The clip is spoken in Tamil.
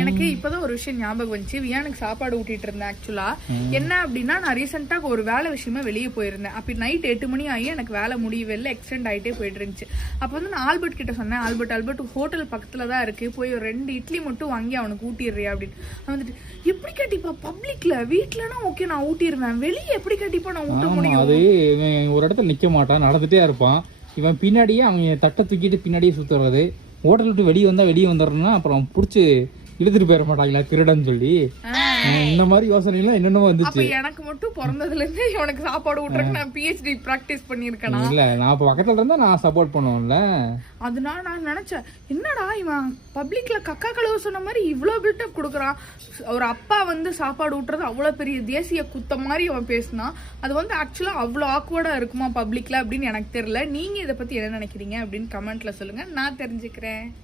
எனக்கு இப்பதான் ஒரு விஷயம் ஞாபகம் வந்துச்சு. வியானுக்கு சாப்பாடு ஊட்டிட்டு இருந்தேன். ஆக்சுவலா என்ன அப்படின்னா, நான் ரீசெண்டா ஒரு வேலை விஷயமா வெளியே போயிருந்தேன். அப்படி நைட் 8 மணி ஆகி எனக்கு வேலை முடியவே இல்லை, எக்ஸ்டெண்ட் ஆகிட்டே போயிட்டு இருந்துச்சு. அப்போ வந்து நான் ஆல்பர்ட் கிட்ட சொன்னேன், ஆல்பர்ட் ஹோட்டல் பக்கத்துல தான் இருக்கு, போய் ஒரு 2 இட்லி மட்டும் வாங்கி அவனுக்கு ஊட்டிடுறியா அப்படின்னு. அவன் வந்துட்டு, எப்படி கட்டிப்பா பப்ளிக்ல, வீட்டுலன்னா ஓகே நான் ஊட்டிடுவேன், வெளியே எப்படி கட்டிப்பா நான் ஊட்ட முடியும்? அது ஒரு இடத்துல நிக்க மாட்டான், நடந்துட்டே இருப்பான். இவன் பின்னாடியே அவங்க தட்டை தூக்கிட்டு பின்னாடியே சுத்துறது. ஹோட்டல் விட்டு வெளியே வந்தா வெளியே வந்துடுறோம்னா அப்புறம் புடிச்சு இழுத்துட்டு போயிட மாட்டாங்களா திருடன்னு சொல்லி. இந்த மாதிரி யோசனைலாம் என்னென்னமோ வந்துச்சு. எனக்கு மட்டும் பிறந்ததுல இருந்து இவனுக்கு சாப்பாடு ஊட்டுறதுக்கு நான் PhD பிராக்டிஸ் பண்ணிருக்கேன். இல்ல நான் இப்ப பக்கத்துல இருந்தா நான் சப்போர்ட் பண்ணுவேன்ல. அதனால நான் நினைச்சேன், என்னடா இவன் பப்ளிக்ல கக்கா கழுவ சொன்ன மாதிரி இவ்வளவு பில்டப் கொடுக்குறான். ஒரு அப்பா வந்து சாப்பாடு ஊட்டுறது அவ்வளவு பெரிய தேசிய குத்த மாதிரி அவன் பேசினா, அது வந்து ஆக்சுவலா அவ்வளவு ஆக்வர்டா இருக்குமா பப்ளிக்ல அப்படின்னு எனக்கு தெரியல. நீங்க இதை பத்தி என்ன நினைக்கிறீங்க அப்படின்னு கமெண்ட்ல சொல்லுங்க, நான் தெரிஞ்சுக்கிறேன்.